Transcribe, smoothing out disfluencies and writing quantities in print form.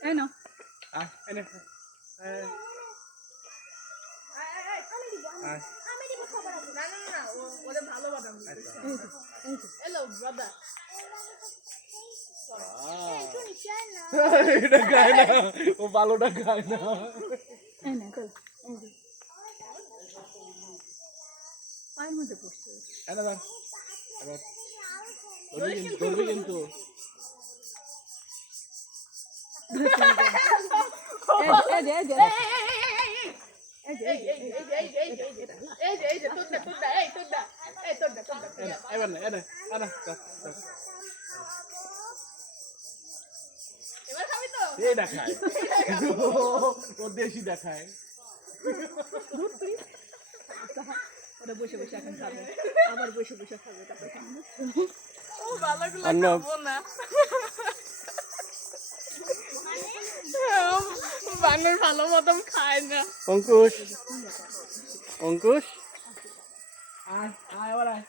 এই নাও এনে ওদের ভালো বাদাম এলো বাবা এটা খায় না ও ভালোটা খায় না এই না চল পায়ের মধ্যে পড়ছে এনে ধর ধরবি কিন্তু এবার না এনে এনে এবার খাবি তো এই দেখায় ও দেশি দেখায় ওরা বসে বসে এখন খাবে আবার বসে বসে খাবে তারপরে খাবে ও ভালোগুলো খাবো না বানর ভালো মতন খায় না অঙ্কুশ অঙ্কুশ আয় আয় আয়